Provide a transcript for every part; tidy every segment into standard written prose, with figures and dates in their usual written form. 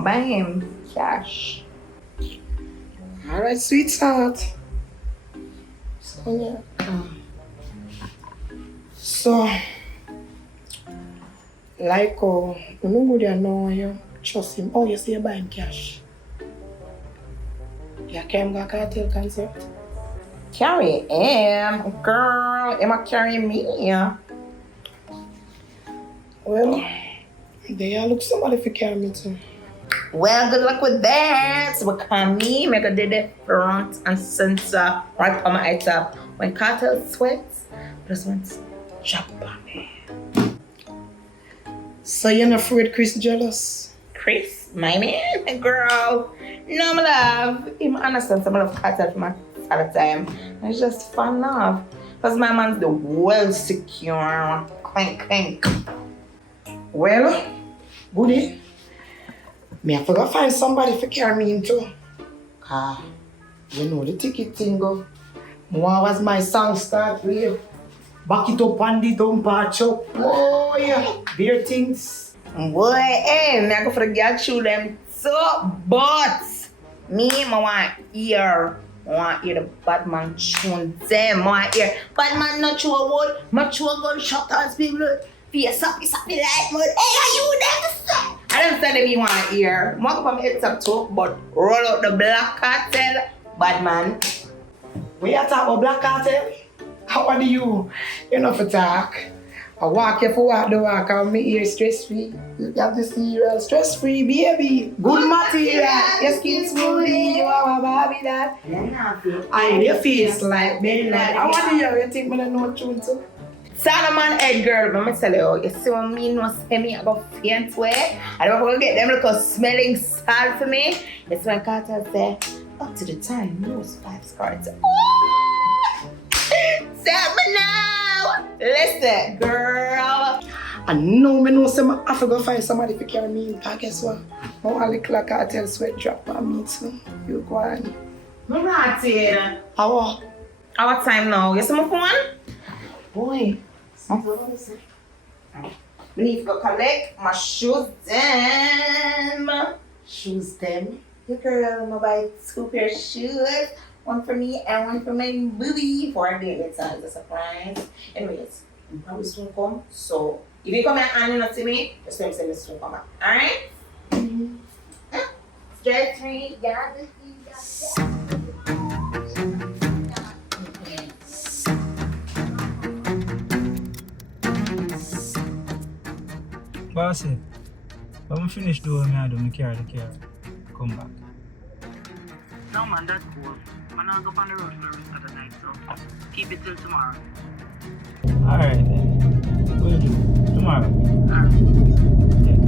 I'ma buy him cash. Alright, sweetheart. So, yeah. So, like, oh, you know good you know you trust him. Oh, you say you buy him cash. You came to cartel concert. Carry him, girl. Am I carrying me? Well, they all look somebody for carry me too. Well, good luck with that. Because me, make a did it front and center right on my top. When cartel sweats, just wants drop on me. So you're not afraid Chris jealous? Chris, my man, girl. No, my love. Him understand some of cartel from my father time. It's just fun love. Because my man's the well secure. Clink, clink. Well, goodie. Me I forgot find somebody for carry me into. You know the ticket thing go. What was my song start with? Back it up and the dump patch up. Oh yeah, beer things. Boy, hey, me I go for the girl shoot them so, but me, I want hear the Batman tune them. I want hear Batman not show a word, not show a gunshot as people face up, it's up the light mode. Hey, are you there? I don't say them you want to hear. I'm going to heads up too, but roll out the black cartel, Batman. We are talking about black cartel. How are you? You know for talk. I walk you for walk the walk and me ear stress free. You have the cereal stress free, baby. Good material. Your skin smoothie, you have a Barbie that. And your face like baby like. I want to hear you think me know tune too. Solomon head girl, let me tell you, you see what me no say me I go faint way. I don't want to get them little smelling salt for me. It's when Carter say, up to the time, use 5 cards. Tell me now. Listen, girl. I know me know some I forgot find somebody to carry me in. Guess what? Now I look like cartel sweat drop on me too. You go on. I'm not here. How? Our time now. You see my phone? Boy. Need to go collect my shoes them. Shoes them. Yeah, girl, I'm gonna buy 2 pair of shoes. One for me and one for my booby for a day. It's a surprise. Anyways, I'm probably soon come. So if you come here and you not see me, just tell me say me soon come back. Alright? Stress free, yeah. Bossy, when we finish doing me, I do me carry the car. Come back. No man, that's cool. I'm not go on the road for the rest of the night, so keep it till tomorrow. Alright then. We'll do. Tomorrow. Alright. Yeah.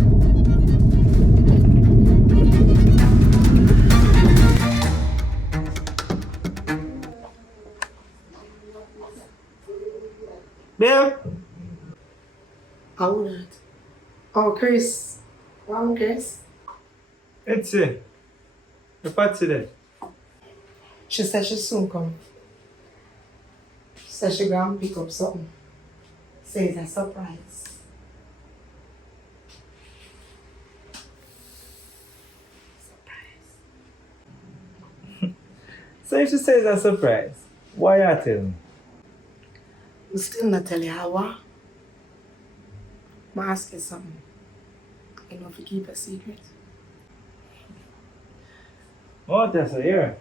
Bill? How that? Oh, Chris. Wow, Chris. It's it. The party there. She said she soon come. She said she gonna pick up something. Say it's a surprise. So if she says a surprise, why you tell me? I'm still not tell you how. I'm asking something. You know if you keep a secret. Oh, that's a year.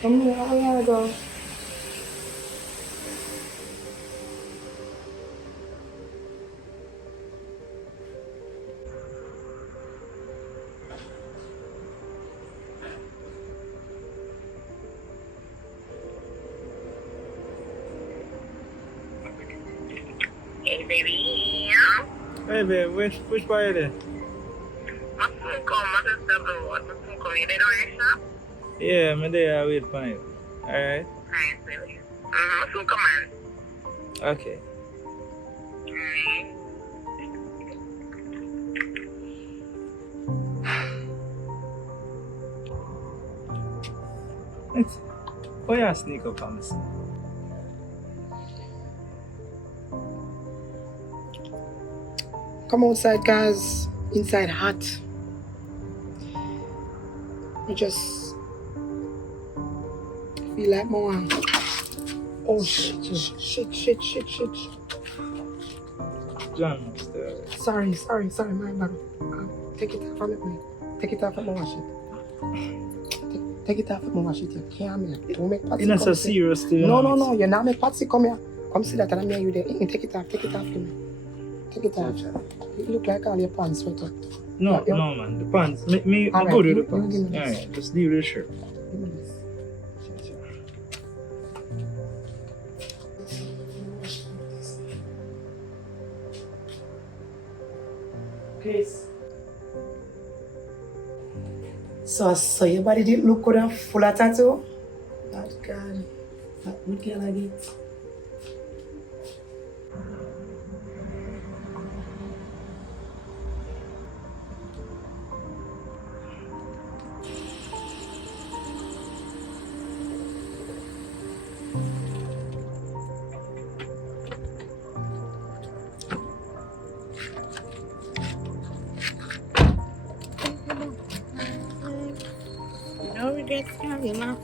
Come here, I gotta go. Hey baby. Hey babe, which part are there? My phone call, my sister blow. My phone call, you know your shop? Yeah, I'm there, I'll wait for you. Alright? Alright, baby. My phone come on. Okay. Alright. Oh yeah, sneak up on us. come outside cause inside hot. I just feel like more. Oh shit. John, Sorry, my bad. Take it off and let me. Take it off and wash it. Take it off and wash it. You can't don't make Patsy you're not come so sit. serious to No, you're not make Patsy come here. Come sit that and I'm here you there. Take it off for me. Take it off. You look like all your pants sweat up. No, man, the pants. Me All good right, with the you pants. give me this. Yeah, just leave the shirt. Give me this. Please. So your body didn't look good and full of tattoo? Oh God. What girl I get? No regrets, you know.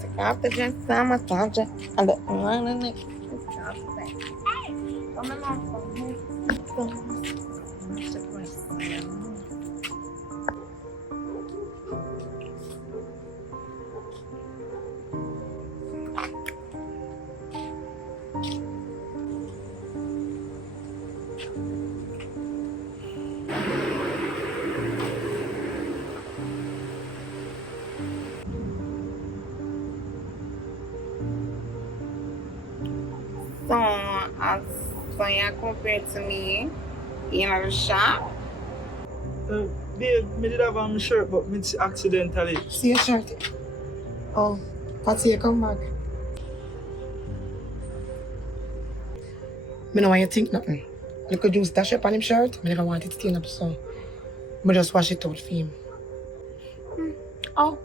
Take off the dress, I'm a soldier. I look one in it. So, I saw you compared to me in the shop. Babe, me did have on my shirt, but me accidentally. See your shirt? Oh, Patsy, you come back. Me know why you think nothing. You could use dash up on him shirt. I never want it to stain up, so I just wash it out for him. Oh,